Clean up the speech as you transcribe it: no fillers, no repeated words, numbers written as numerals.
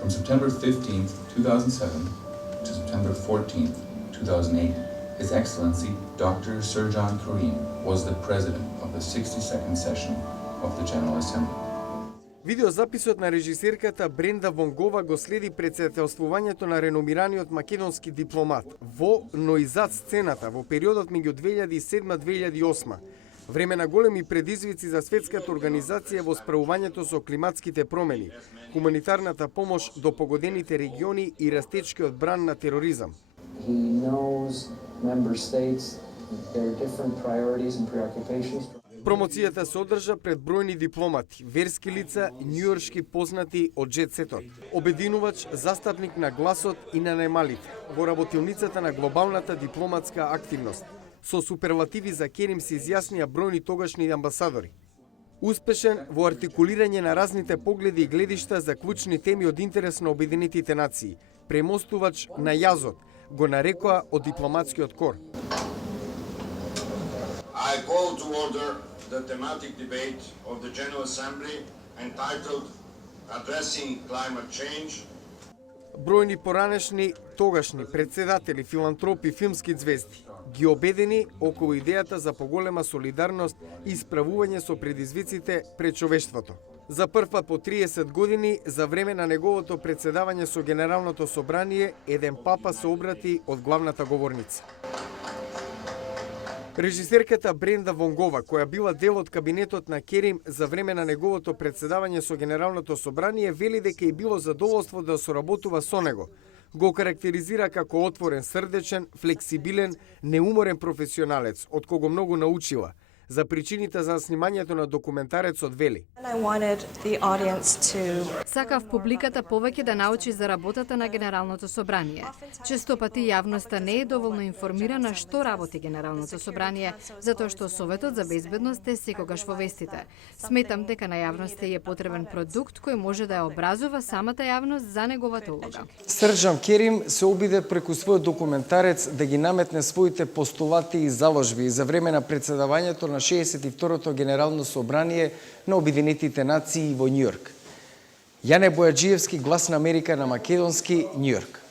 From September 15th, 2007 to September 14th, 2008, His Excellency Dr. Sirjan Karim was the president of the 62nd session of the General Assembly. Видеозаписот на режисерката Бренда Вонгова го следи претседателствувањето на реномираниот македонски дипломат во, но и зад сцената во периодот меѓу 2007-2008, време на големи предизвици за светската организација во справувањето со климатските промени, хуманитарната помош до погодените региони и растечкиот бран на тероризам. He knows member states, their different priorities and preoccupations. Промоцијата се одржа пред бројни дипломати, верски лица, њујоршки познати од джет-сетот, обединувач, застапник на гласот и на најмалите, во работилницата на глобалната дипломатска активност. Со суперлативи за Керим се изјаснија бројни тогашни амбасадори. Успешен во артикулирање на разните погледи и гледишта за клучни теми од интерес на Обединетите нации, премостувач на јазот, го нарекоа од дипломатскиот кор. I call to order the thematic debate of the General Assembly entitled Addressing Climate Change. Бројни поранешни, тогашни председатели, филантропи, филмски ѕвезди ги обедини околу идејата за поголема солидарност и справување со предизвиците пред човештвото. За прв пат по 30 години, за време на неговото председавање со Генералното собрание, еден папа се обрати од главната говорница. Режисерката Бренда Вонгова, која била дел од кабинетот на Керим за време на неговото председавање со Генералното собрание, вели дека и било задоволство да соработува со него. Го карактеризира како отворен, срдечен, флексибилен, неуморен професионалец, од кого многу научила. За причините за снимањето на документарецот вели: Сакав публиката повеќе да научи за работата на Генералното собрание. Често пати јавноста не е доволно информирана што работи Генералното собрание, затоа што Советот за безбедност е секогаш во вестите. Сметам дека на јавноста е потребен продукт кој може да ја образува самата јавност за неговата улога. Срджан Керим се обиде преку својот документарец да ги наметне своите постулати и заложби за време на председавањето на 62-то Генерално собрание на Обединетите нации во Њујорк. Јане Бојаджиевски, Глас на Америка на македонски, Њујорк.